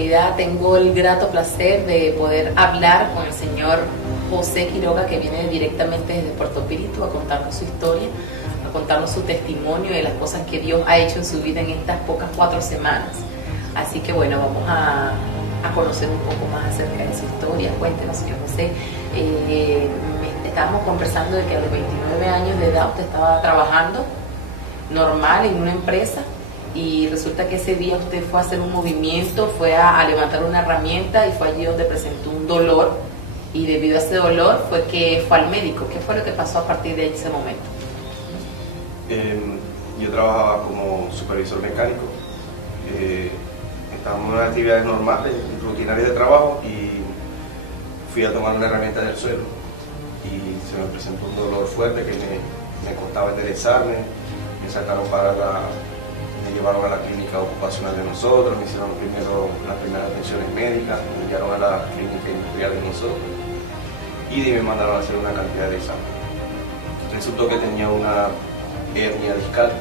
oportunidad tengo el grato placer de poder hablar con el señor José Quiroga, que viene directamente desde Puerto Píritu a contarnos su historia, a contarnos su testimonio de las cosas que Dios ha hecho en su vida en estas pocas 4 semanas. Así que bueno, vamos a conocer un poco más acerca de su historia. Cuéntenos, señor José. Estábamos conversando de que a los 29 años de edad usted estaba trabajando normal en una empresa, y resulta que ese día usted fue a hacer un movimiento, fue a levantar una herramienta, y fue allí donde presentó un dolor, y debido a ese dolor fue que fue al médico. ¿Qué fue lo que pasó a partir de ese momento? Yo trabajaba como supervisor mecánico, estábamos en unas actividades normales, rutinarias de trabajo, y fui a tomar una herramienta del suelo y se me presentó un dolor fuerte que me costaba enderezarme. Me sacaron me llevaron a la clínica ocupacional de nosotros, me hicieron primero las primeras atenciones médicas, me enviaron a la clínica industrial de nosotros y de ahí me mandaron a hacer una cantidad de exámenes. Resultó que tenía una hernia discal,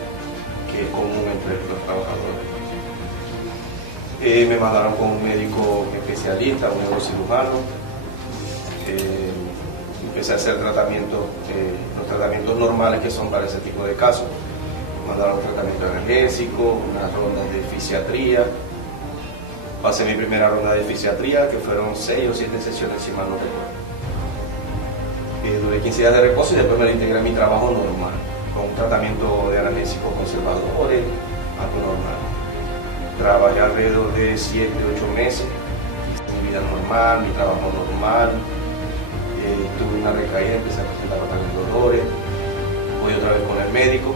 que es común entre los trabajadores. Me mandaron con un médico especialista, un neurocirujano. Empecé a hacer tratamientos, los tratamientos normales que son para ese tipo de casos. Me mandaron un tratamiento analgésico, unas rondas de fisiatría. Pasé mi primera ronda de fisiatría, que fueron 6 o 7 sesiones, si mal no recuerdo. Duré 15 días de reposo y después me integré a mi trabajo normal, con un tratamiento de analgésicos conservadores, algo normal. Trabajé alrededor de 7 o 8 meses, hice mi vida normal, mi trabajo normal. Tuve una recaída, empecé a presentar bastantes dolores, voy otra vez con el médico.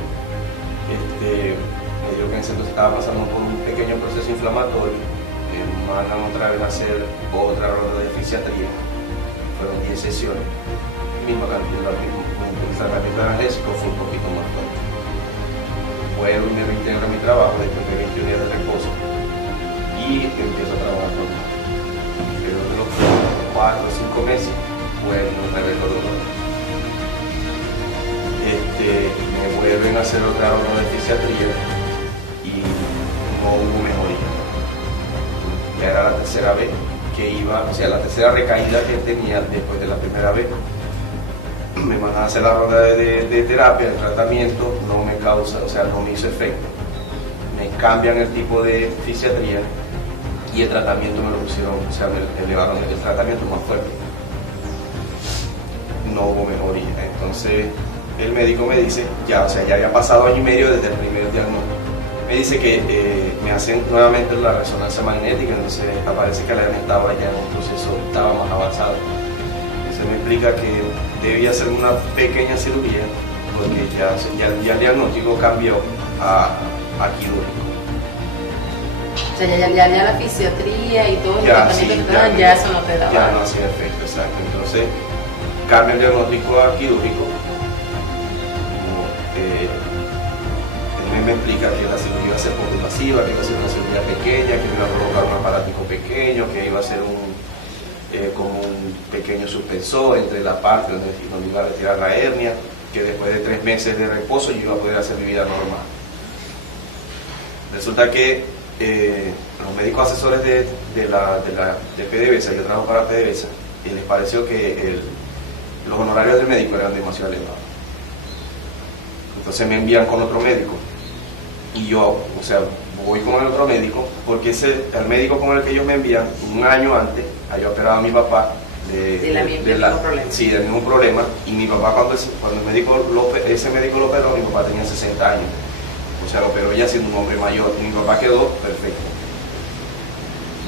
Me dijo que en ese entonces estaba pasando por un pequeño proceso inflamatorio. Me mandan otra vez a hacer otra ronda de fisiatría, fueron 10 sesiones. Misma cantidad, el tratamiento analgésico fue un poquito más fuerte. Vuelvo y me reintegro a mi trabajo después de 21 días de reposo y empiezo a trabajar normal. Pero de los 4 o 5 meses vuelvo otra vez los dolores. Me vuelven a hacer otra ronda de fisiatría y no hubo mejoría. Ya era la tercera vez que iba, o sea, la tercera recaída que tenía después de la primera vez. Me mandan a hacer la ronda de terapia, el tratamiento no me causa, o sea, no me hizo efecto. Me cambian el tipo de fisiatría y el tratamiento me lo pusieron, o sea, me elevaron el tratamiento más fuerte. No hubo mejoría. Entonces el médico me dice, ya, o sea, ya había pasado año y medio desde el primer diagnóstico. Me dice que me hacen nuevamente la resonancia magnética, entonces aparece que la hernia estaba ya en un proceso, estaba más avanzado. Entonces me explica que debía hacer una pequeña cirugía porque ya el diagnóstico cambió a quirúrgico. O sea, ya la fisiatría y todo el tratamiento que te dan, ya eso no te daba. Ya no hacía efecto, exacto. Entonces cambia el diagnóstico a quirúrgico. Él me explica que la cirugía iba a ser poco invasiva, que iba a ser una cirugía pequeña, que iba a colocar un aparatico pequeño, que iba a ser como un pequeño suspensor entre la parte donde iba a retirar la hernia, que después de 3 meses de reposo yo iba a poder hacer mi vida normal. Resulta que los médicos asesores de PDVSA, yo trabajo para PDVSA, y les pareció que los honorarios del médico eran demasiado elevados. Entonces me envían con otro médico y yo, o sea, voy con el otro médico porque el médico con el que ellos me envían, un año antes había operado a mi papá del mismo problema, y mi papá cuando ese médico lo operó, mi papá tenía 60 años, o sea, lo operó ya siendo un hombre mayor, y mi papá quedó perfecto.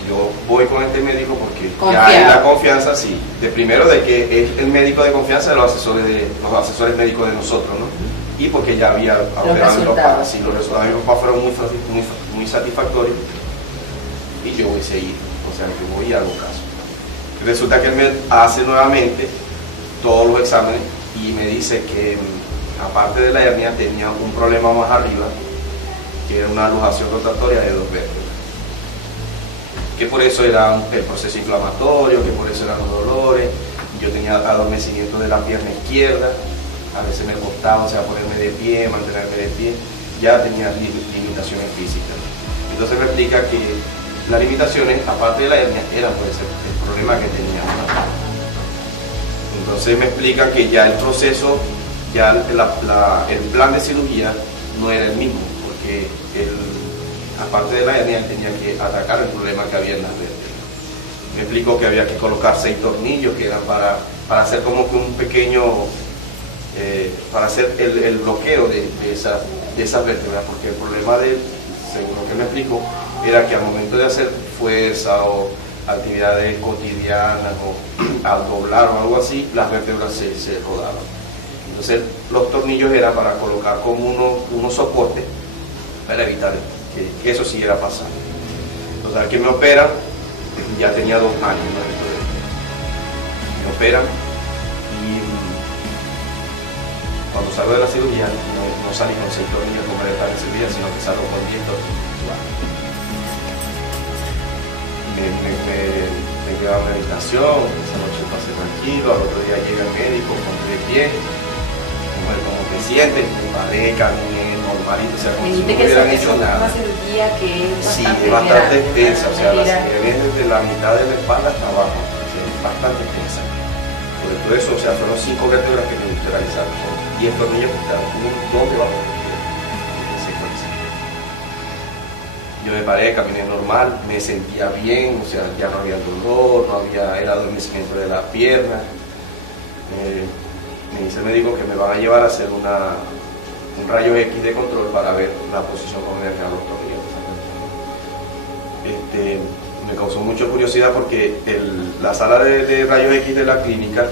Yo voy con este médico porque ya hay la confianza, sí, primero de que es el médico de confianza de los asesores médicos de nosotros, ¿no? Y porque ya había operado a mi papá, sí, los resultados de mi papá fueron muy satisfactorios y yo voy a seguir, o sea, que voy y hago caso. Resulta que él me hace nuevamente todos los exámenes y me dice que aparte de la hernia tenía un problema más arriba, que era una luxación rotatoria de 2 vértebras, que por eso era el proceso inflamatorio, que por eso eran los dolores. Yo tenía adormecimiento de la pierna izquierda, a veces me costaba, o sea, ponerme de pie, mantenerme de pie, ya tenía limitaciones físicas. Entonces me explica que las limitaciones, aparte de la hernia, era pues el problema que tenía, ¿no? Entonces me explican que ya el proceso, ya el plan de cirugía no era el mismo, porque aparte de la hernia, él tenía que atacar el problema que había en las vértebras. Me explicó que había que colocar 6 tornillos que eran para hacer como que un pequeño, para hacer el bloqueo de esas vértebras, porque el problema según lo que me explicó, era que al momento de hacer fuerza o actividades cotidianas o al doblar o algo así, las vértebras se rodaban. Entonces los tornillos eran para colocar como unos soportes para evitar que eso siguiera pasando. Entonces aquí me operan, ya tenía 2 años, ¿no? Me operan y cuando salgo de la cirugía no salí con 6 tornillos como era el plan de cirugía, sino que salgo con 10 tornillos. Me lleva a meditación, esa noche pasé tranquilo, al otro día llega el médico, encontré bien, como te sientes, me paré, caminé normalito, o sea, como si no hubieran hecho nada. Una cirugía que es bastante extensa, o sea, la cirugía desde la mitad de la espalda hasta abajo, es bastante extensa. Por todo eso, o sea, fueron 5 vértebras que me realizaron, son 10 tornillos que estaban, 2 debajo de la Yo me paré, caminé normal, me sentía bien, o sea, ya no había dolor, no había el adormecimiento de la pierna. Me dice el médico que me van a llevar a hacer un rayo X de control para ver la posición con la que los tornillos. Me causó mucha curiosidad porque la sala de rayos X de la clínica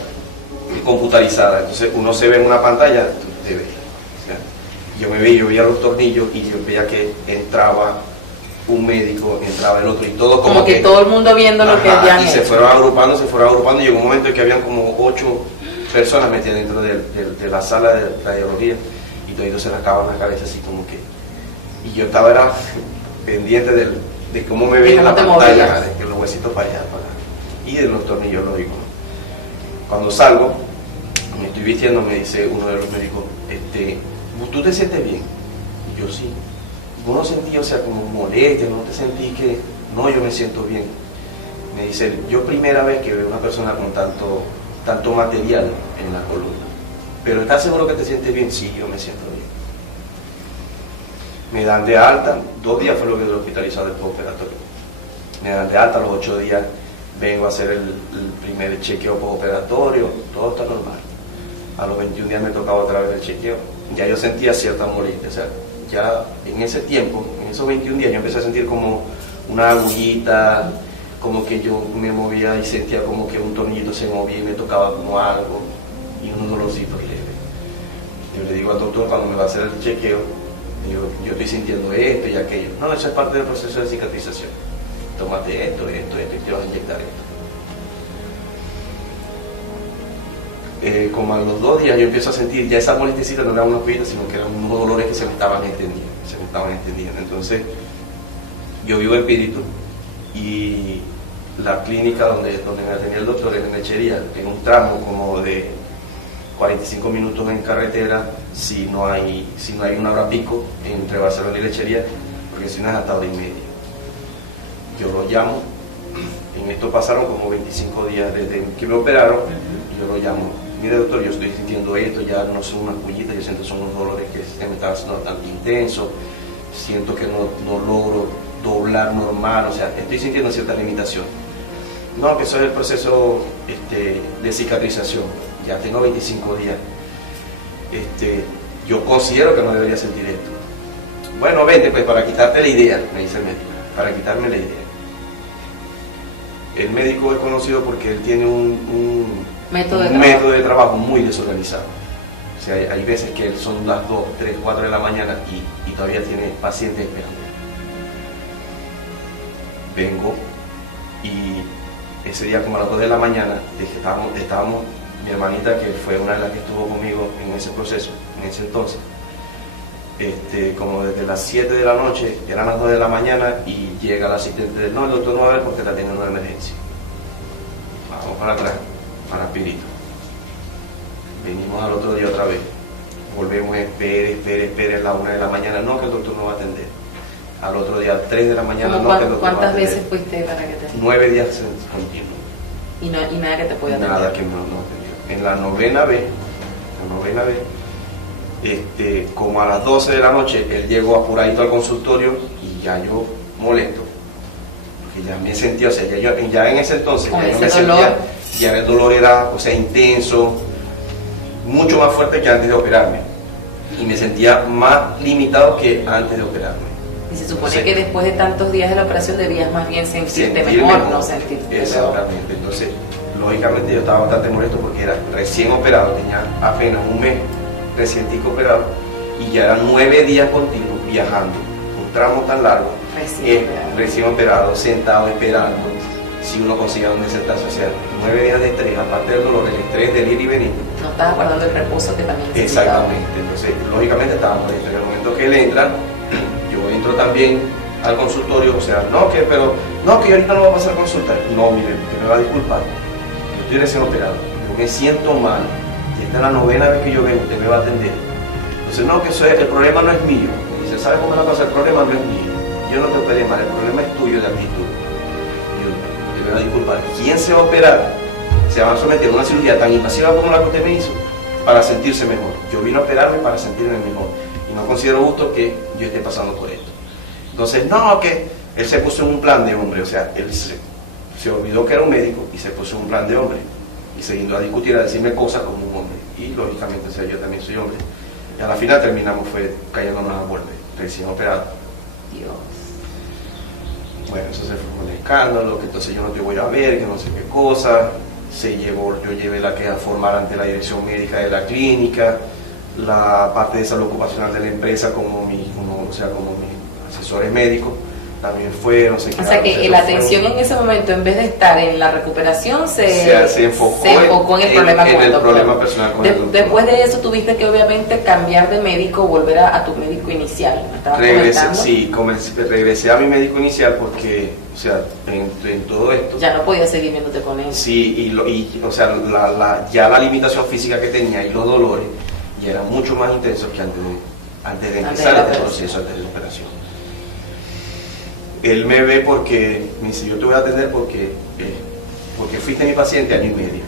es computarizada, entonces uno se ve en una pantalla, te ves. O sea, yo veía los tornillos y yo veía que entraba un médico, entraba el otro y todo como que todo el mundo viendo lo que habían hecho. Y se fueron agrupando y llegó un momento en que habían como 8 personas metidas dentro de la sala de radiología y todos se rascaban la cabeza así como que, y yo estaba pendiente de cómo me veía en la pantalla, de los huesitos para allá y de los tornillos lógicos. Cuando salgo, me estoy vistiendo, me dice uno de los médicos, ¿tú te sientes bien? Y yo sí. ¿Vos no sentí, o sea, como molestia, no te sentí que, no, yo me siento bien? Me dice, yo primera vez que veo una persona con tanto material en la columna, pero ¿estás seguro que te sientes bien? Sí, yo me siento bien. Me dan de alta, 2 días fue lo que duré hospitalizado después operatorio. Me dan de alta, a los 8 días vengo a hacer el primer chequeo postoperatorio, todo está normal. A los 21 días me tocaba otra vez el chequeo, ya yo sentía cierta molestia, o sea, ya en ese tiempo, en esos 21 días, yo empecé a sentir como una agullita, como que yo me movía y sentía como que un tornillito se movía y me tocaba como algo, y unos dolorcitos leves. Yo le digo al doctor cuando me va a hacer el chequeo, digo, yo estoy sintiendo esto y aquello. No, eso es parte del proceso de cicatrización. Tómate esto, y te vas a inyectar esto. Como a los 2 días yo empiezo a sentir, ya esa molestia no eran unos pitos, sino que eran unos dolores que se me estaban extendiendo. Entonces, yo vivo en Espíritu y la clínica donde me atendía el doctor en Lechería, en un tramo como de 45 minutos en carretera, si no hay una hora pico entre Barcelona y Lechería, porque si no es hasta 1 hora y media. Yo lo llamo, en esto pasaron como 25 días desde que me operaron, y yo lo llamo, mire doctor, yo estoy sintiendo esto, ya no son unas pullitas, yo siento son unos dolores que se me están haciendo bastante intensos, siento que no logro doblar normal, o sea, estoy sintiendo cierta limitación. No, que eso es el proceso de cicatrización, ya tengo 25 días, yo considero que no debería sentir esto. Bueno, vente pues para quitarte la idea, me dice el médico, para quitarme la idea. El médico es conocido porque él tiene un método de trabajo muy desorganizado. O sea, hay veces que son las 2, 3, 4 de la mañana y todavía tiene pacientes esperando. Vengo y ese día como a las 2 de la mañana estábamos mi hermanita, que fue una de las que estuvo conmigo en ese proceso, en ese entonces, como desde las 7 de la noche, eran las 2 de la mañana y llega el asistente del no, el doctor no va a ver porque está teniendo una emergencia. Vamos para atrás, para Espíritu. Venimos al otro día otra vez. Volvemos, espere, a la 1 de la mañana, no, que el doctor no va a atender. al otro día 3 de la mañana. No, ¿Cuántas veces fuiste para que te... 9 días continuos. Y nada que te pueda atender. Nada que no atendió. En la novena vez, como a las 12 de la noche, él llegó apuradito al consultorio y ya yo molesto, porque ya me sentía, o sea, ya en ese entonces, ya yo me sentía, ya el dolor era, o sea, intenso, mucho más fuerte que antes de operarme, y me sentía más limitado que antes de operarme. Y se supone que después de tantos días de la operación debías más bien sentirte mejor, no sentirte exactamente peor. Entonces, lógicamente yo estaba bastante molesto porque era recién operado, tenía apenas un mes recientico operado, y ya eran 9 días continuos viajando, un tramo tan largo, recién operado, sentado esperando, si uno conseguía donde sentarse, o sea, 9 días de estrés, aparte del dolor, el estrés del ir y venir. No estabas guardando el reposo que también necesitaba. Exactamente, entonces, lógicamente estábamos en el momento que él entra, yo entro también al consultorio, o sea, no que ahorita no va a pasar consulta. No, mire, usted me va a disculpar, yo estoy recién operado, yo me siento mal, y esta es la novena vez que yo vengo, usted me va a atender. Entonces, no, que el problema no es mío. Y dice, ¿sabe cómo es la cosa? El problema no es mío, yo no te operé mal, el problema es tuyo de actitud. Yo, usted me va a disculpar, ¿quién se va a operar? Se va a someter a una cirugía tan invasiva como la que usted me hizo para sentirse mejor. Yo vine a operarme para sentirme mejor, y no considero justo que yo esté pasando por esto. Entonces, no, que él se puso en un plan de hombre, o sea, él se olvidó que era un médico y se puso en un plan de hombre, y se vino a discutir, a decirme cosas como un hombre, y lógicamente, o sea, yo también soy hombre, y a la final terminamos cayéndonos a golpe, recién operado. Dios. Bueno, eso se fue un escándalo, que entonces yo no te voy a ver, que no sé qué cosa, yo llevé la que a formar ante la dirección médica de la clínica, la parte de salud ocupacional de la empresa como mis asesores médicos también fueron. O sea que la atención en ese momento, en vez de estar en la recuperación, se enfocó en el problema con el doctor. Personal con el doctor. Después de eso tuviste que obviamente cambiar de médico, volver a tu médico inicial. ¿Me estabas comentando? Sí, regresé a mi médico inicial porque, o sea, en todo esto... Ya no podía seguir viéndote con él. Sí, o sea, ya la limitación física que tenía y los dolores ya eran mucho más intensos que antes de empezar este proceso, antes de la operación. Él me ve porque me dice, yo te voy a atender porque fuiste mi paciente año y medio,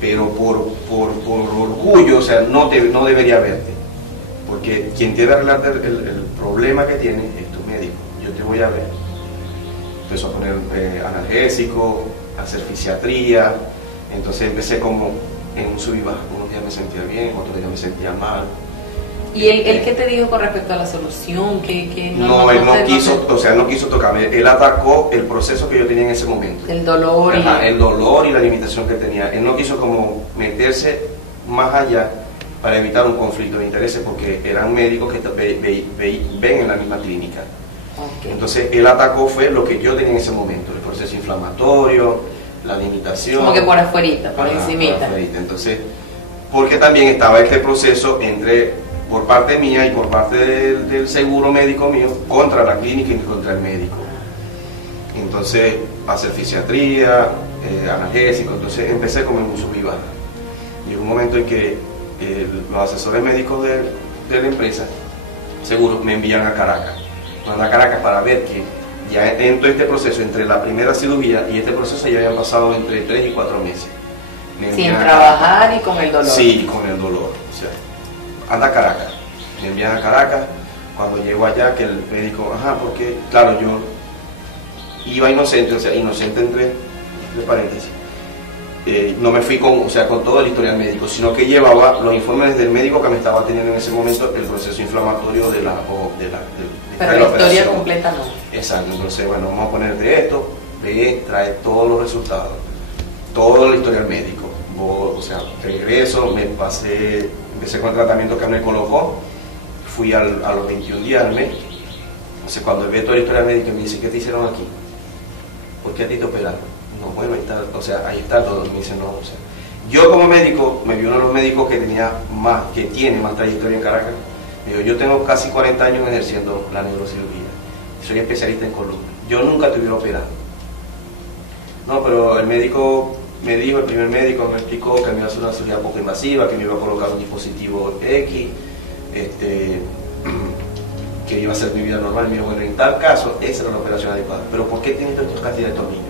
pero por orgullo, o sea, no debería verte, porque quien debe arreglarte el problema que tiene es tu médico. Yo te voy a ver. Empezó a poner analgésico, a hacer fisiatría, entonces empecé como en un sub y baja. Unos días me sentía bien, otros días me sentía mal. ¿Y él qué te dijo con respecto a la solución? Él no quiso tocarme. Él atacó el proceso que yo tenía en ese momento. El dolor. El dolor y la limitación que tenía. Él no quiso como meterse más allá para evitar un conflicto de intereses, porque eran médicos que ven en la misma clínica. Okay. Entonces él atacó fue lo que yo tenía en ese momento, el proceso inflamatorio, la limitación. Como que por afuerita, por encimita. Entonces, porque también estaba este proceso por parte mía y por parte del seguro médico mío contra la clínica y contra el médico. Entonces, hacer fisiatría, analgésico, entonces empecé como en un sub y baja. Llegó un momento en que los asesores médicos de la empresa, seguro, me envían a Caracas. Para ver que ya en todo este proceso, entre la primera cirugía y este proceso, ya habían pasado entre 3 y 4 meses. Sin trabajar y con el dolor. Sí, con el dolor. O sea, anda a Caracas. Me envían a Caracas. Cuando llego allá, que el médico, porque, claro, yo iba inocente, o sea, inocente entre paréntesis. No me fui con todo el historial médico, sino que llevaba los informes del médico que me estaba teniendo en ese momento el proceso inflamatorio de la pero la historia completa no. Exacto, entonces, bueno, vamos a ponerte esto, trae todos los resultados, todo el historial médico. Regreso, empecé con el tratamiento que me colocó, fui a los 21 días al mes. Entonces, cuando ve todo el historial médico me dice, ¿qué te hicieron aquí? ¿Por qué a ti te operaron? No, bueno, ahí está todo. Me dice, no, yo como médico, me vi uno de los médicos que tiene más trayectoria en Caracas. Me dijo, yo tengo casi 40 años ejerciendo la neurocirugía, soy especialista en columna, yo nunca te hubiera operado. No, pero el médico me dijo, el primer médico me explicó que me iba a hacer una cirugía poco invasiva, que me iba a colocar un dispositivo X, que que iba a ser mi vida normal. Me dijo, bueno, en tal caso, esa era la operación adecuada. Pero ¿por qué tienes tanta cantidad de tornillos?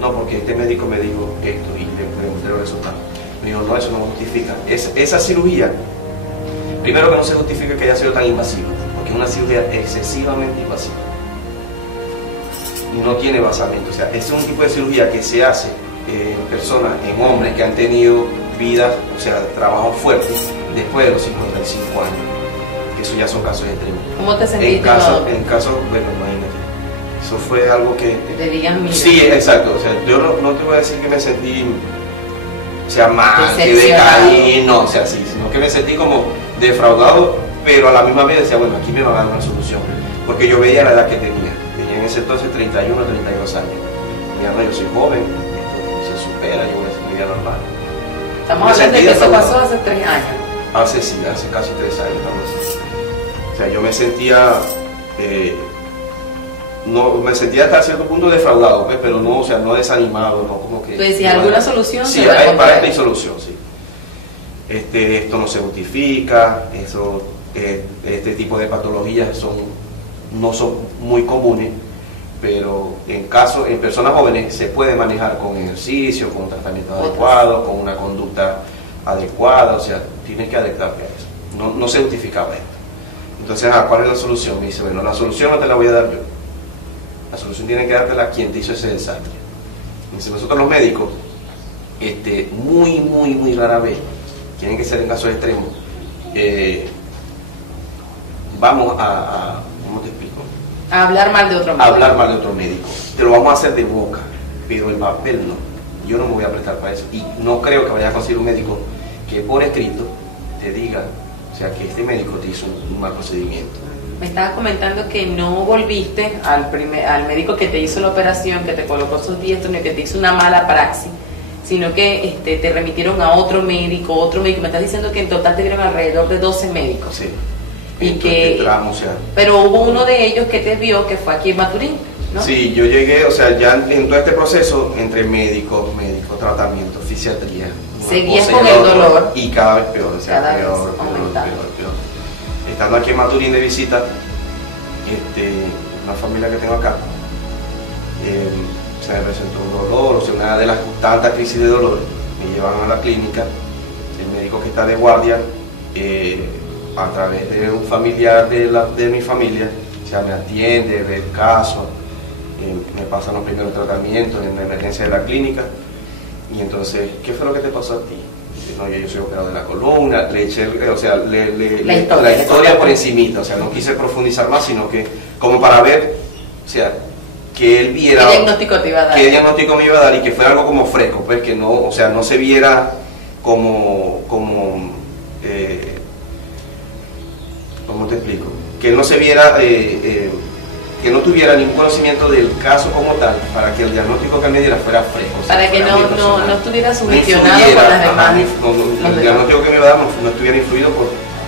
No, porque este médico me dijo esto y le mostré los resultados. Me dijo, no, eso no justifica. Esa cirugía, primero que no se justifica que haya sido tan invasiva, porque es una cirugía excesivamente invasiva. No tiene basamento. O sea, es un tipo de cirugía que se hace en personas, en hombres que han tenido vidas, o sea, trabajos fuertes después de los 55 años. Que eso ya son casos extremos. ¿Cómo te sentiste? En caso, bueno, imagínate. Eso fue algo que... Te digan, mira. Sí, exacto. O sea, yo no te voy a decir que me sentí, o sea, mal, que decaí, no, o sea, sí, sino que me sentí como defraudado, pero a la misma vez decía, bueno, aquí me va a dar una solución. Porque yo veía la edad que tenía. Tenía en ese entonces 31, 32 años. Mira, no, yo soy joven, esto se supera, yo voy a hacer mi vida normal. Estamos hablando de que eso pasó hace 3 años. Hace casi 3 años. O sea, yo me sentía, me sentía hasta cierto punto defraudado, pues, pero no, o sea, no desanimado, no como que... ¿Tú decías alguna solución? Sí, para esta hay solución, sí. Esto no se justifica, este tipo de patologías no son muy comunes, pero en personas jóvenes se puede manejar con ejercicio, con un tratamiento adecuado, con una conducta adecuada, o sea, tienes que adaptarte a eso. No se justificaba esto. Entonces, ¿cuál es la solución? Me dice, bueno, la solución no te la voy a dar yo. La solución tiene que dártela quien te hizo ese desastre. Me dice, nosotros los médicos, muy rara vez, tienen que ser en casos extremos, vamos a ¿cómo te explico? A hablar mal de otro médico. A hablar mal de otro médico. Te lo vamos a hacer de boca, pero el papel no. Yo no me voy a prestar para eso. Y no creo que vayas a conseguir un médico que por escrito te diga, o sea, que este médico te hizo un mal procedimiento. Me estabas comentando que no volviste al médico que te hizo la operación, que te colocó sus diestros, que te hizo una mala praxis, sino que te remitieron a otro médico. Me estás diciendo que en total te dieron alrededor de 12 médicos. Sí. Y que, tramo, o sea, pero hubo uno de ellos que te vio, que fue aquí en Maturín, ¿no? Sí, yo llegué, o sea, ya en todo este proceso, entre médico, tratamiento, fisiatría. Seguías con el dolor. Y cada vez peor, o sea, cada peor. Estando aquí en Maturín de visita, una familia que tengo acá, se me presentó un dolor, o sea, una de las tantas crisis de dolor, me llevan a la clínica, el médico que está de guardia, a través de un familiar de mi familia, o sea, me atiende, ve el caso, me pasan los primeros tratamientos en la emergencia de la clínica, y entonces, ¿qué fue lo que te pasó a ti? No, yo soy operado de la columna, le eché, o sea, la historia por encimita, o sea, no quise profundizar más, sino que como para ver, o sea, que él viera qué diagnóstico te iba a dar, qué diagnóstico me iba a dar, y que fuera algo como fresco, pues que no, o sea, no se viera como ¿cómo te explico? Que él no se viera, que no tuviera ningún conocimiento del caso como tal, para que el diagnóstico que me diera fuera fresco. O sea, para que no estuviera sugestionado por las demás. El diagnóstico que me iba a dar no estuviera influido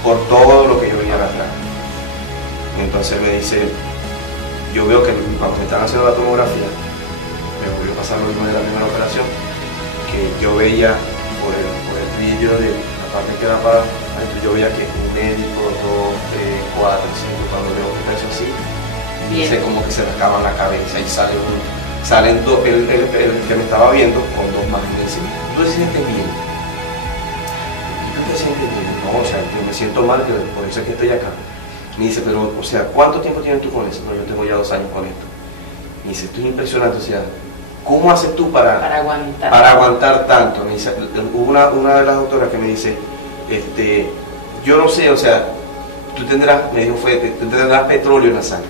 por todo lo que yo venía atrás. Entonces me dice, yo veo que cuando me están haciendo la tomografía, me volvió a pasar lo mismo de la primera operación, que yo veía por el brillo de la parte que era para adentro, yo veía que un médico, 2, 3, 4, 5, cuando veo que está eso así, dice como que se le acaban la cabeza y salen dos, el que me estaba viendo con 2 más encima. ¿Tú te sientes bien? ¿Tú te sientes bien? No, o sea, yo me siento mal, por eso es que estoy acá. Me dice, pero, o sea, ¿cuánto tiempo tienes tú con eso? No, yo tengo ya 2 años con esto. Me dice, esto es impresionante, o sea, ¿cómo haces tú para aguantar tanto? Me dice, hubo una de las doctoras que me dice, yo no sé, o sea, tú tendrás petróleo en la sangre,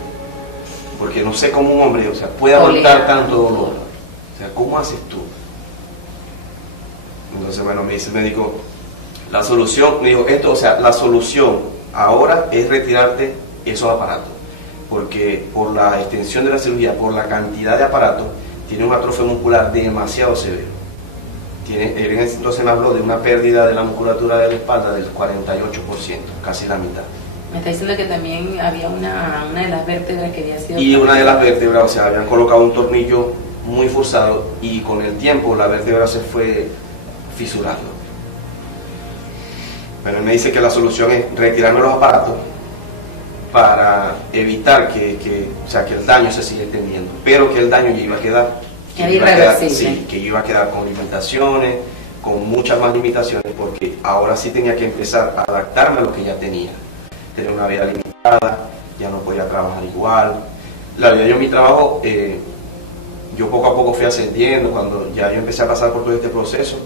porque no sé cómo un hombre, o sea, puede aguantar tanto dolor. O sea, ¿cómo haces tú? Entonces, bueno, me dice el médico, la solución, me dijo, o sea, la solución ahora es retirarte esos aparatos, porque por la extensión de la cirugía, por la cantidad de aparatos, tiene un atrofio muscular demasiado severo. Entonces me habló de una pérdida de la musculatura de la espalda del 48%, casi la mitad. Me está diciendo que también había una de las vértebras que había sido... Y una de las vértebras, o sea, habían colocado un tornillo muy forzado y con el tiempo la vértebra se fue fisurando. Bueno, él me dice que la solución es retirarme los aparatos para evitar o sea, que el daño se siga extendiendo, pero que el daño ya iba a quedar. Era irreversible. Sí, que iba a quedar con limitaciones, con muchas más limitaciones, porque ahora sí tenía que empezar a adaptarme a lo que ya tenía. Tenía una vida limitada, ya no podía trabajar igual. La verdad, yo en mi trabajo, yo poco a poco fui ascendiendo. Cuando ya yo empecé a pasar por todo este proceso,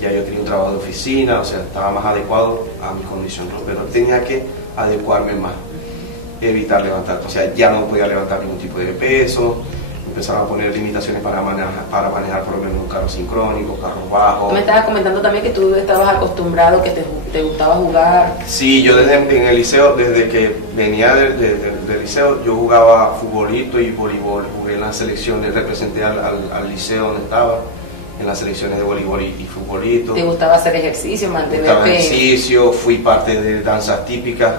ya yo tenía un trabajo de oficina, o sea, estaba más adecuado a mi condición, ¿no? Pero tenía que adecuarme más, evitar levantar, o sea, ya no podía levantar ningún tipo de peso. Empezaron a poner limitaciones para manejar por lo menos un carro sincrónico, carros bajos. Tú me estabas comentando también que tú estabas acostumbrado, que te gustaba jugar. Sí, yo en el liceo, desde que venía del liceo, yo jugaba futbolito y voleibol. Jugué en las selecciones, representé al liceo donde estaba, en las selecciones de voleibol y futbolito. ¿Te gustaba hacer ejercicio, mantenerte? Gustaba ejercicio, fui parte de danzas típicas,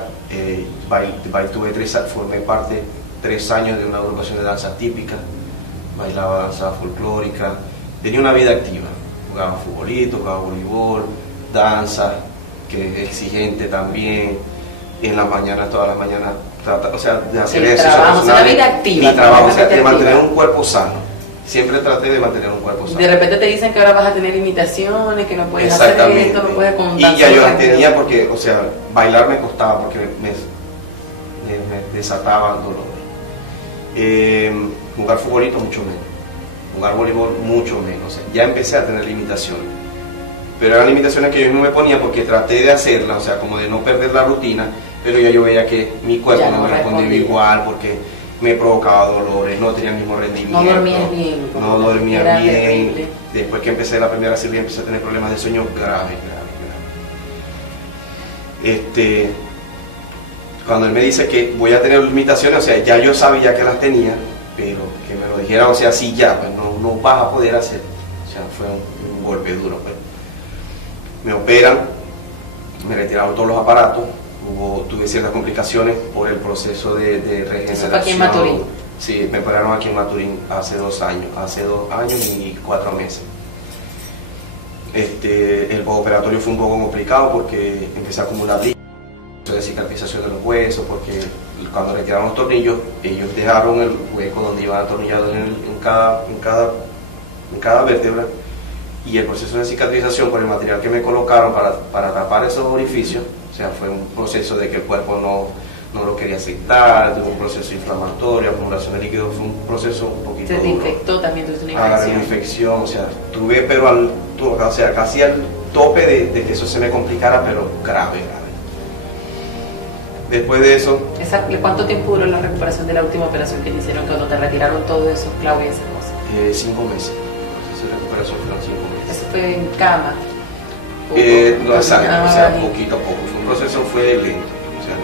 formé parte 3 años de una agrupación de danzas típicas. Bailaba danza folclórica, tenía una vida activa, jugaba futbolito, jugaba voleibol, danza, que es exigente también, en las mañanas, todas las mañanas, o sea, de hacer el ejercicio trabajo, personal, una vida activa, mi trabajo, o sea, de activa. mantener un cuerpo sano, siempre traté de mantener un cuerpo sano. De repente te dicen que ahora vas a tener limitaciones, que no puedes hacer esto, no puedes contar. Y ya yo las tenía porque, o sea, bailar me costaba porque me desataba dolor. Jugar futbolito mucho menos, jugar voleibol mucho menos, o sea, ya empecé a tener limitaciones, pero eran limitaciones que yo mismo me ponía porque traté de hacerlas, o sea, como de no perder la rutina, pero ya yo veía que mi cuerpo no me respondía igual porque me provocaba dolores, no tenía el mismo rendimiento, no dormías bien, no dormía bien, terrible. Después que empecé la primera cirugía empecé a tener problemas de sueño graves. Cuando él me dice que voy a tener limitaciones, o sea, ya yo sabía que las tenía, pero que me lo dijera, o sea, sí ya, pues no vas a poder hacer. O sea, fue un golpe duro, pues. Me operan, me retiraron todos los aparatos, tuve ciertas complicaciones por el proceso de regeneración. ¿Eso fue aquí en Maturín? Sí, me operaron aquí en Maturín hace 2 años y 4 meses. El postoperatorio fue un poco complicado porque empecé a acumular líquido, de cicatrización de los huesos, porque cuando retiraron los tornillos, ellos dejaron el hueco donde iban atornillados en cada vértebra, y el proceso de cicatrización por el material que me colocaron para tapar esos orificios, o sea, fue un proceso de que el cuerpo no lo quería aceptar, tuvo un proceso inflamatorio, acumulación de líquido, fue un proceso un poquito duro. Se te infectó también, tuviste una infección, o sea, tuve pero casi al tope de que eso se me complicara, pero grave. Después de eso... ¿Cuánto tiempo duró la recuperación de la última operación que te hicieron cuando te retiraron todos esos clavos y esas cosas? 5 meses. Esa recuperación fueron 5 meses. ¿Eso fue en cama? No, exacto, o sea, poquito a poco. Fue lento. O sea,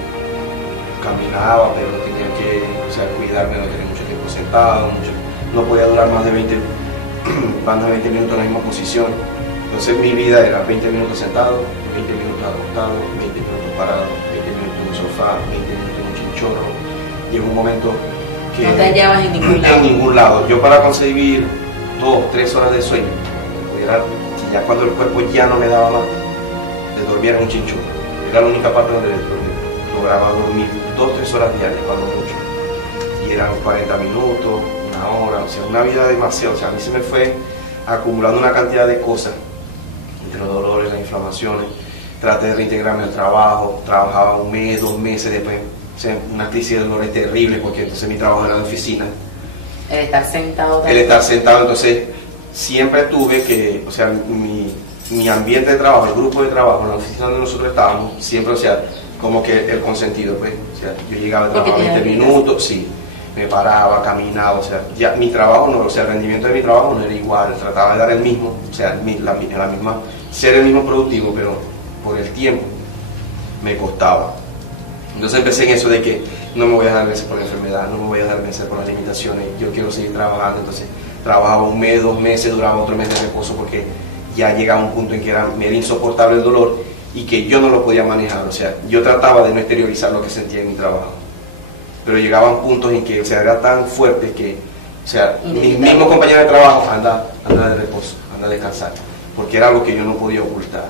caminaba, pero tenía que, o sea, cuidarme, no tenía mucho tiempo sentado, no podía durar más de 20 minutos en la misma posición. Entonces mi vida era 20 minutos sentado, 20 minutos acostado, 20 minutos parado, 20 minutos en un sofá, 20 minutos en un chinchorro. Llegó un momento que... No te hallabas en ningún lado. En ningún lado. Yo para conseguir 2, 3 horas de sueño, ya cuando el cuerpo ya no me daba más, de dormir en un chinchorro. Era la única parte donde lograba dormir 2, 3 horas diarias, cuando mucho. Y eran 40 minutos, 1 hora, o sea, una vida demasiado. O sea, a mí se me fue acumulando una cantidad de cosas, entre los dolores, las inflamaciones. Traté de reintegrarme al trabajo, trabajaba 1 mes, 2 meses, después, o sea, una crisis de dolores terrible, porque entonces mi trabajo era de oficina. El estar sentado también. El estar sentado, entonces siempre tuve que, o sea, mi ambiente de trabajo, el grupo de trabajo, la oficina donde nosotros estábamos, siempre, o sea, como que el consentido, pues, o sea, yo llegaba a trabajar 20 minutos, sí, me paraba, caminaba, o sea, ya mi trabajo no, o sea, el rendimiento de mi trabajo no era igual, trataba de dar el mismo, o sea, la misma, ser el mismo productivo, pero por el tiempo me costaba. Entonces empecé en eso de que no me voy a dejar vencer por la enfermedad, no me voy a dejar vencer por las limitaciones, yo quiero seguir trabajando. Entonces trabajaba 1 mes, 2 meses, duraba otro mes de reposo porque ya llegaba un punto en que me era insoportable el dolor y que yo no lo podía manejar. O sea, yo trataba de no exteriorizar lo que sentía en mi trabajo, pero llegaban puntos en que, o sea, era tan fuerte que, o sea, mis mismos compañeros de trabajo, anda de reposo, anda a descansar, porque era algo que yo no podía ocultar.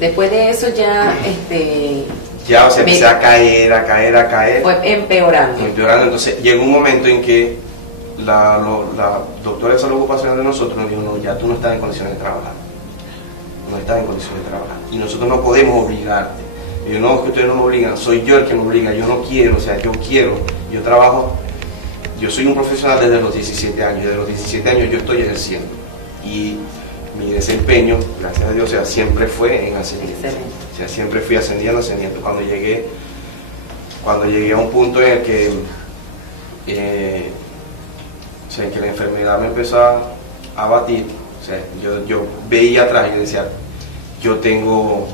Después de eso ya ya, o sea, empecé a caer, a caer, a caer. Fue empeorando. Empeorando, entonces llegó un momento en que la doctora de salud ocupacional de nosotros nos dijo, no, ya tú no estás en condiciones de trabajar. No estás en condiciones de trabajar. Y nosotros no podemos obligarte. Y yo, no, es que ustedes no me obligan, soy yo el que me obliga, yo no quiero, o sea, yo quiero, yo trabajo, yo soy un profesional desde los 17 años, desde los 17 años yo estoy ejerciendo. Y mi desempeño, gracias a Dios, o sea, siempre fue en ascendiente. O sea, siempre fui ascendiendo, ascendiendo. Cuando llegué a un punto en el que, o sea, en que la enfermedad me empezó a batir, o sea, yo veía atrás y decía, yo tengo, o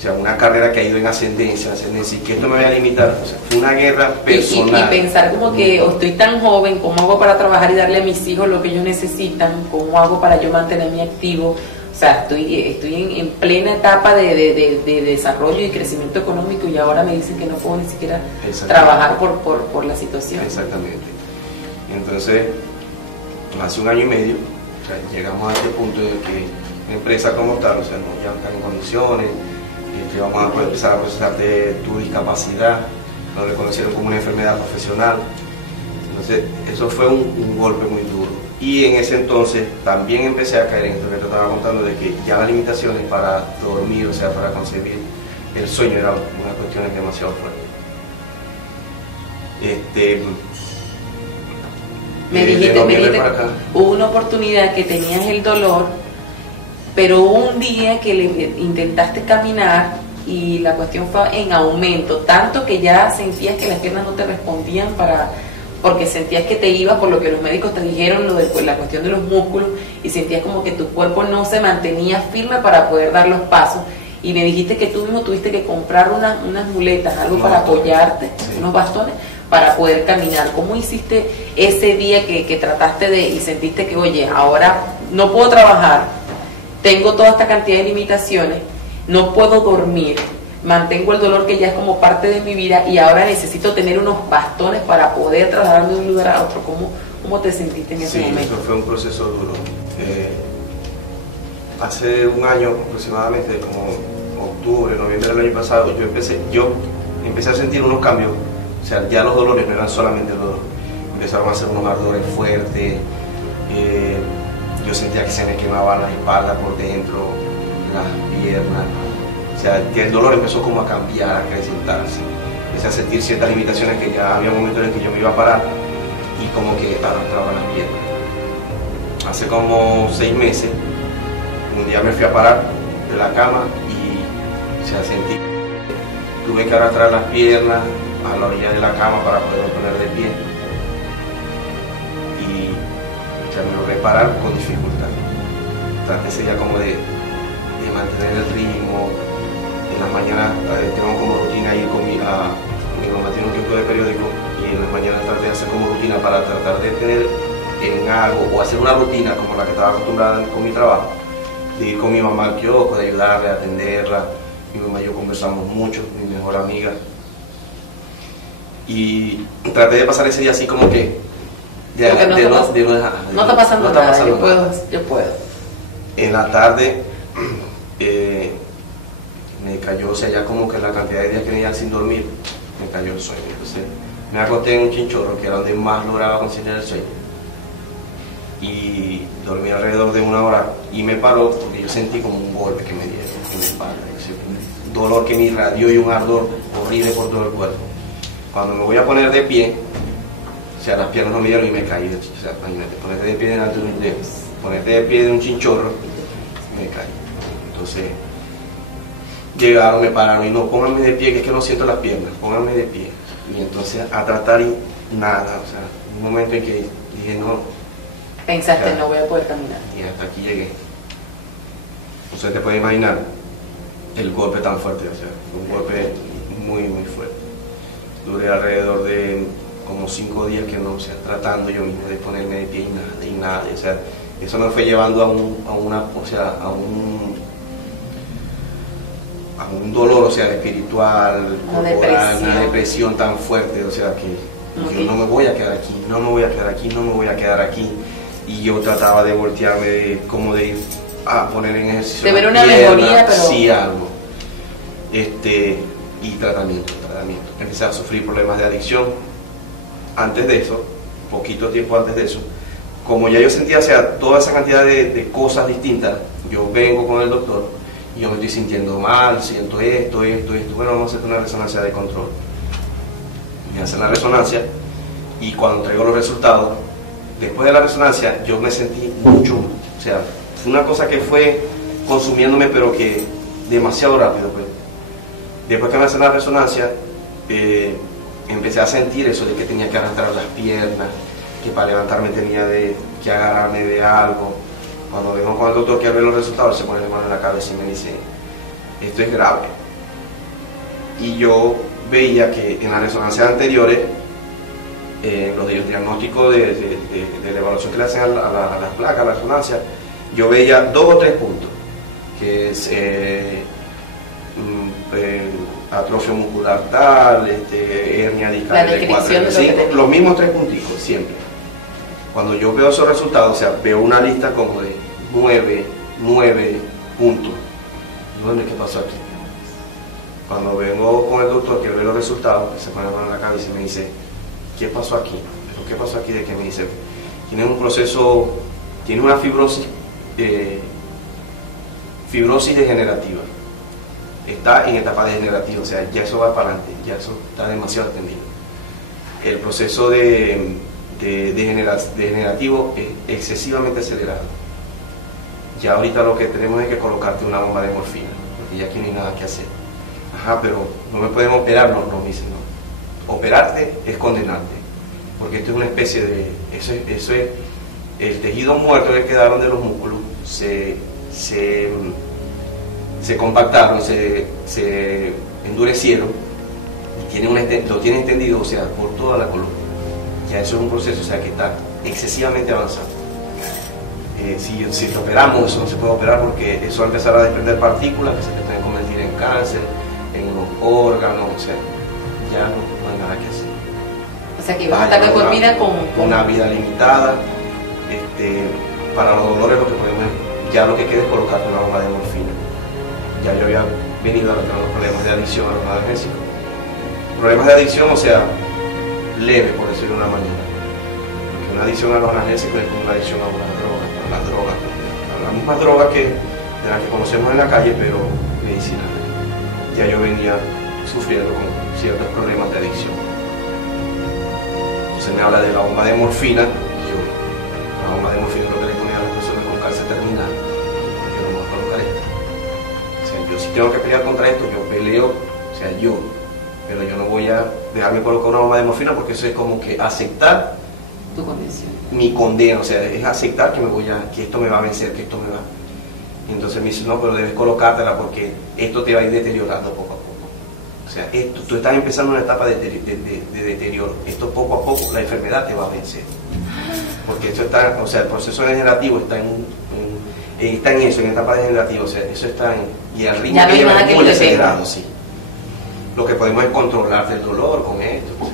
sea, una carrera que ha ido en ascendencia, y que esto me va a limitar, o sea, fue una guerra personal. Y pensar como que estoy tan joven, ¿cómo hago para trabajar y darle a mis hijos lo que ellos necesitan? ¿Cómo hago para yo mantenerme activo? O sea, estoy en plena etapa de desarrollo y crecimiento económico y ahora me dicen que no puedo ni siquiera trabajar por la situación. Exactamente. Entonces, hace 1 año y medio, o sea, llegamos a este punto de que la empresa como tal, o sea, no ya están en condiciones, vamos a empezar a procesarte tu discapacidad, lo reconocieron como una enfermedad profesional. Entonces, eso fue un golpe muy duro. Y en ese entonces también empecé a caer en esto que te estaba contando, de que ya las limitaciones para dormir, o sea, para concebir el sueño, eran unas cuestiones demasiado fuertes. Me dijiste, hubo una oportunidad que tenías el dolor, pero hubo un día que le intentaste caminar y la cuestión fue en aumento, tanto que ya sentías que las piernas no te respondían porque sentías que te ibas por lo que los médicos te dijeron, la cuestión de los músculos, y sentías como que tu cuerpo no se mantenía firme para poder dar los pasos. Y me dijiste que tú mismo tuviste que comprar unas muletas, algo para apoyarte, unos bastones, para poder caminar. ¿Cómo hiciste ese día que trataste y sentiste que, oye, ahora no puedo trabajar, tengo toda esta cantidad de limitaciones, no puedo dormir, mantengo el dolor que ya es como parte de mi vida y ahora necesito tener unos bastones para poder trasladarme de un lugar a otro? ¿Cómo te sentiste en ese momento? Sí, eso fue un proceso duro. Hace 1 año aproximadamente, como octubre, noviembre del año pasado, yo empecé a sentir unos cambios. O sea, ya los dolores no eran solamente dolor, empezaron a hacer unos ardores fuertes, yo sentía que se me quemaban las espaldas por dentro, las piernas. O sea, que el dolor empezó como a cambiar, a acrecentarse. Empecé a sentir ciertas limitaciones que ya había momentos en que yo me iba a parar y como que arrastraba las piernas. Hace como 6 meses, un día me fui a parar de la cama y, o sea, tuve que arrastrar las piernas a la orilla de la cama para poder poner de pie. Y, o sea, me logré parar con dificultad. Traté ese día como de mantener el ritmo. En las mañanas tengo como rutina ir mi mamá tiene un tiempo de periódico y en las mañanas traté de hacer como rutina para tratar de tener en algo o hacer una rutina como la que estaba acostumbrada con mi trabajo, de ir con mi mamá al kiosco, de ayudarle, a atenderla. Mi mamá y yo conversamos mucho, mi mejor amiga, y traté de pasar ese día así como que no está pasando nada, yo puedo. En la tarde me cayó, o sea, ya como que la cantidad de días que venía sin dormir, me cayó el sueño. Entonces me acosté en un chinchorro, que era donde más lograba conciliar el sueño, y dormí alrededor de 1 hora y me paró porque yo sentí como un golpe que me dieron en mi espalda, un dolor que me irradió y un ardor horrible por todo el cuerpo. Cuando me voy a poner de pie, o sea, las piernas no me dieron y me caí. O sea, imagínate, ponerte de pie de un chinchorro, me caí. Entonces llegaron, me pararon y no, pónganme de pie, que es que no siento las piernas, pónganme de pie. Y entonces a tratar y nada, o sea, un momento en que dije no. Pensaste, ya, no voy a poder caminar. Y hasta aquí llegué. Usted te puede imaginar el golpe tan fuerte, o sea, un golpe muy, muy fuerte. Duré alrededor de como 5 días que no, o sea, tratando yo mismo de ponerme de pie y nada, o sea, eso me fue llevando a un dolor, o sea, espiritual, corporal, una depresión tan fuerte, o sea, que yo no me voy a quedar aquí, no me voy a quedar aquí, no me voy a quedar aquí. Y yo trataba de voltearme, como de ir a poner en ejercicio. De ver una mejoría, pero... Sí, algo. Y tratamiento. Empecé a sufrir problemas de adicción. Antes de eso, poquito tiempo antes de eso, como ya yo sentía, o sea, toda esa cantidad de cosas distintas, yo vengo con el doctor y yo me estoy sintiendo mal, siento esto, bueno, vamos a hacer una resonancia de control. Me hacen la resonancia y cuando traigo los resultados, después de la resonancia, yo me sentí mucho, o sea, fue una cosa que fue consumiéndome, pero que demasiado rápido, pues. Después que me hacen la resonancia, empecé a sentir eso de que tenía que arrastrar las piernas, que para levantarme tenía que agarrarme de algo. Cuando vengo con el doctor que ve los resultados, se pone la mano en la cabeza y me dice, esto es grave. Y yo veía que en las resonancias anteriores, los diagnósticos de la evaluación que le hacen a las placas, a la resonancia, yo veía 2 o 3 puntos, que es atrofia muscular tal, hernia discal de 4 y 5, los mismos 3 punticos siempre. Cuando yo veo esos resultados, o sea, veo una lista como de 9 puntos. ¿Qué pasó aquí? Cuando vengo con el doctor que ve los resultados, se pone la mano en la cabeza y me dice, ¿qué pasó aquí? ¿Pero qué pasó aquí? De que me dice, tiene un proceso, tiene una fibrosis degenerativa. Está en etapa degenerativa, o sea, ya eso va para adelante, ya eso está demasiado extendido. El proceso degenerativo es excesivamente acelerado. Ya ahorita lo que tenemos es que colocarte una bomba de morfina, porque ya aquí no hay nada que hacer. Ajá, pero no me pueden operar, no, me dicen, no. Operarte es condenarte, porque esto es una especie de, eso es el tejido muerto que quedaron de los músculos, se compactaron, se endurecieron y lo tienen extendido, o sea, por toda la columna. Ya eso es un proceso, o sea, que está excesivamente avanzado. Si lo operamos, eso no se puede operar porque eso va a empezar a desprender partículas que se pueden convertir en cáncer, en los órganos, o sea, ya no hay nada que hacer. O sea, que vas a estar de por vida con una vida limitada. Para los dolores lo que podemos, ya lo que queda es colocarte una bomba de morfina. Ya yo había venido a tener problemas de adicción a los analgésicos. Problemas de adicción, o sea, leve, por decirlo de una manera. Porque una adicción a los analgésicos es como una adicción a las drogas, a las mismas drogas de las que conocemos en la calle, pero medicinales. Ya yo venía sufriendo con ciertos problemas de adicción. Entonces me habla de la bomba de morfina, y yo, la bomba de morfina es lo que le ponía a las personas con cáncer terminal, yo no me voy a colocar esto. O sea, yo si tengo que pelear contra esto, yo peleo, o sea, pero yo no voy a dejarme colocar una bomba de morfina porque eso es como que aceptar tu condición, mi condena, o sea, es aceptar que esto me va a vencer, que esto me va. Y entonces me dice, no, pero debes colocártela porque esto te va a ir deteriorando poco a poco. O sea, tú estás empezando una etapa de deterioro, esto poco a poco la enfermedad te va a vencer. Porque esto está, o sea, el proceso degenerativo está en eso, en etapa degenerativa, o sea, eso está y al ritmo ya no hay nada es que muy acelerado, sí. Lo que podemos es controlarte el dolor con esto. Sí.